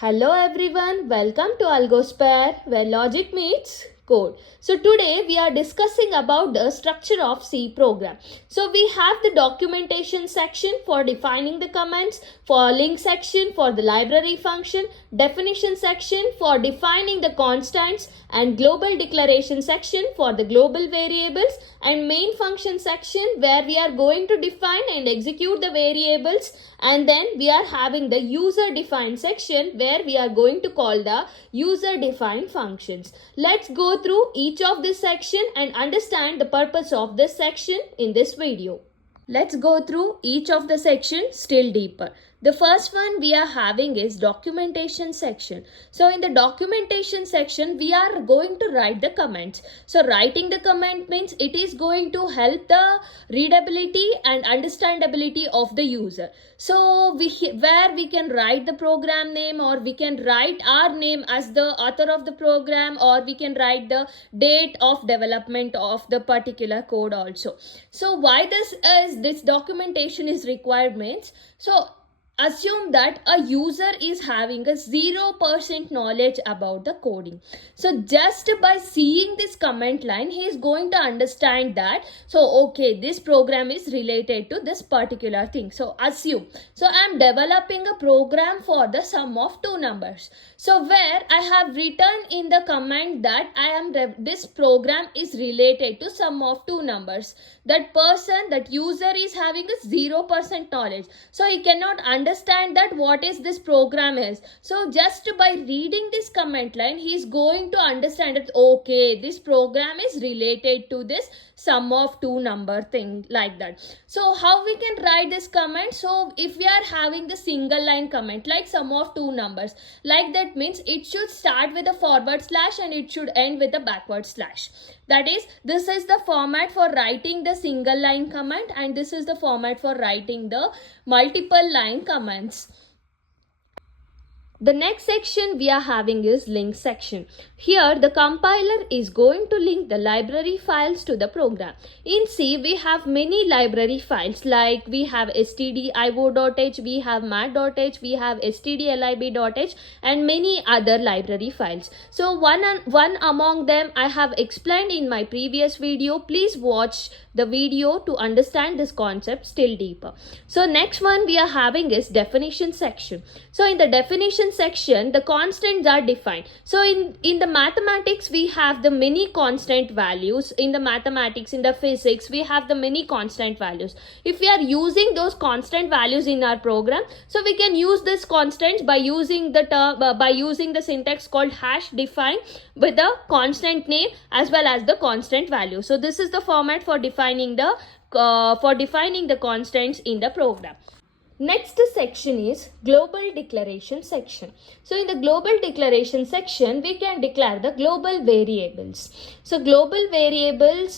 Hello everyone, welcome to AlgoSphere where logic meets code. So today we are discussing about the structure of C program. So we have the documentation section for defining the commands, for link section for the library function, definition section for defining the constants, and global declaration section for the global variables, and main function section where we are going to define and execute the variables, and then we are having the user defined section where we are going to call the user defined functions. Let's go through each of this section and understand the purpose of this section in this video. Let's go through each of the sections still deeper. The first one we are having is documentation section. So in the documentation section, we are going to write the comments. So writing the comment means it is going to help the readability and understandability of the user. So where we can write the program name, or we can write our name as the author of the program, or we can write the date of development of the particular code also. So why this documentation is required means, so assume that a user is having a 0% knowledge about the coding. So just by seeing this comment line, he is going to understand that, so okay, this program is related to this particular thing. So assume, so I am developing a program for the sum of two numbers. So where I have written in the comment that this program is related to sum of two numbers. That user is having a 0% knowledge. So he cannot understand that what is this program is. So just by reading this comment line, he is going to understand that okay, this program is related to this sum of two number thing, like that. So how we can write this comment? So if we are having the single line comment like sum of two numbers, like that means it should start with a forward slash and it should end with a backward slash. That is, this is the format for writing the single line comment, and this is the format for writing the multiple line comments. The next section we are having is link section. Here the compiler is going to link the library files to the program. In C we have many library files, like we have stdio.h, we have mat.h, we have stdlib.h, and many other library files. So one among them I have explained in my previous video. Please watch the video to understand this concept still deeper. So next one we are having is definition section. So in the definition section, the constants are defined. So in the mathematics we have the many constant values. In the mathematics, in the physics, we have the many constant values. If we are using those constant values in our program, so we can use this constants by using the term by using the syntax called hash define with the constant name as well as the constant value. So this is the format for defining the constants in the program. Next section is global declaration section. So in the global declaration section, we can declare the global variables. So global variables,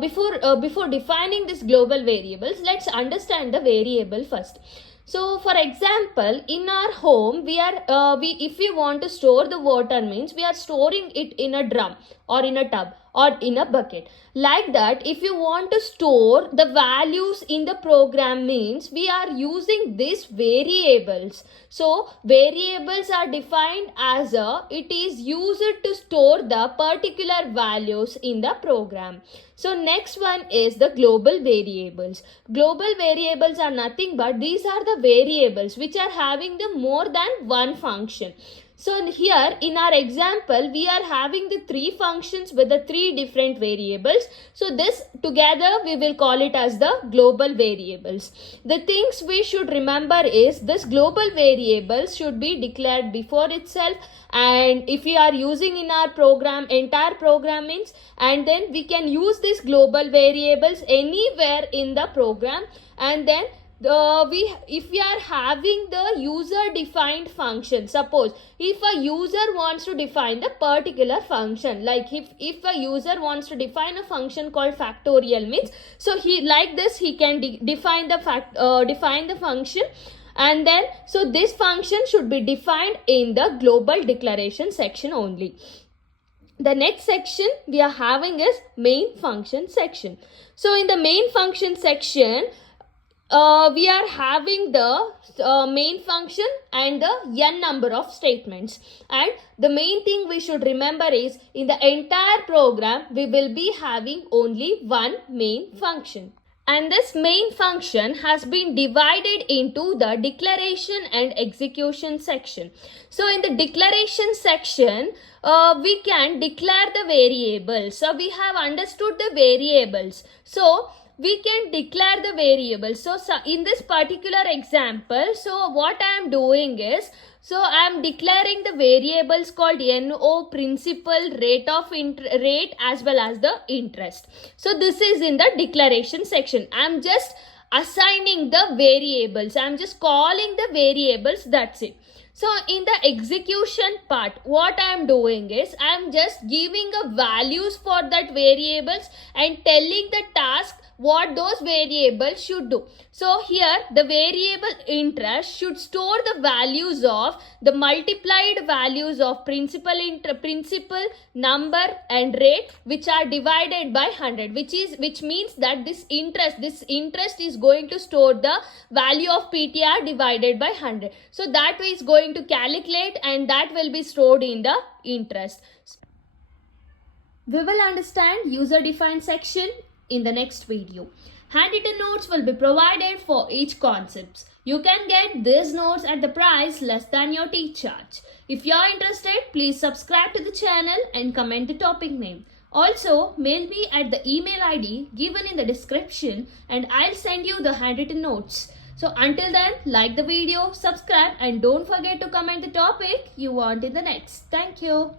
before defining this global variables, let's understand the variable first. So for example, in our home, if we want to store the water means we are storing it in a drum or in a tub or in a bucket. Like that, if you want to store the values in the program means we are using these variables. So variables are defined as it is used to store the particular values in the program. So next one is the global variables. Global variables are nothing but these are the variables which are having the more than one function. So here in our example, we are having the three functions with the three different variables. So this together we will call it as the global variables. The things we should remember is this global variables should be declared before itself, and if we are using in our program, entire program means, and then we can use these global variables anywhere in the program, and then if we are having the user defined function, suppose if a user wants to define the particular function, like if a user wants to define a function called factorial means, so he like this he can define the function, and then so this function should be defined in the global declaration section only. The next section we are having is main function section. So in the main function section, we are having the main function and the n number of statements. And the main thing we should remember is in the entire program we will be having only one main function. And this main function has been divided into the declaration and execution section. So in the declaration section, we can declare the variables. So we have understood the variables. So we can declare the variables. So in this particular example, so what I am doing is, so I am declaring the variables called NO, principal, rate as well as the interest. So this is in the declaration section. I am just assigning the variables. I am just calling the variables, that's it. So in the execution part, what I am doing is I am just giving a values for that variables and telling the task what those variables should do. So here the variable interest should store the values of the multiplied values of principal, number and rate, which are divided by 100, which means that this interest is going to store the value of PTR divided by 100. So that way is going to calculate and that will be stored in the interest. We will understand user defined section in the next video. Handwritten notes will be provided for each concept. You can get these notes at the price less than your teach charge. If you are interested, please subscribe to the channel and comment the topic name. Also, mail me at the email ID given in the description and I'll send you the handwritten notes. So until then, like the video, subscribe and don't forget to comment the topic you want in the next. Thank you.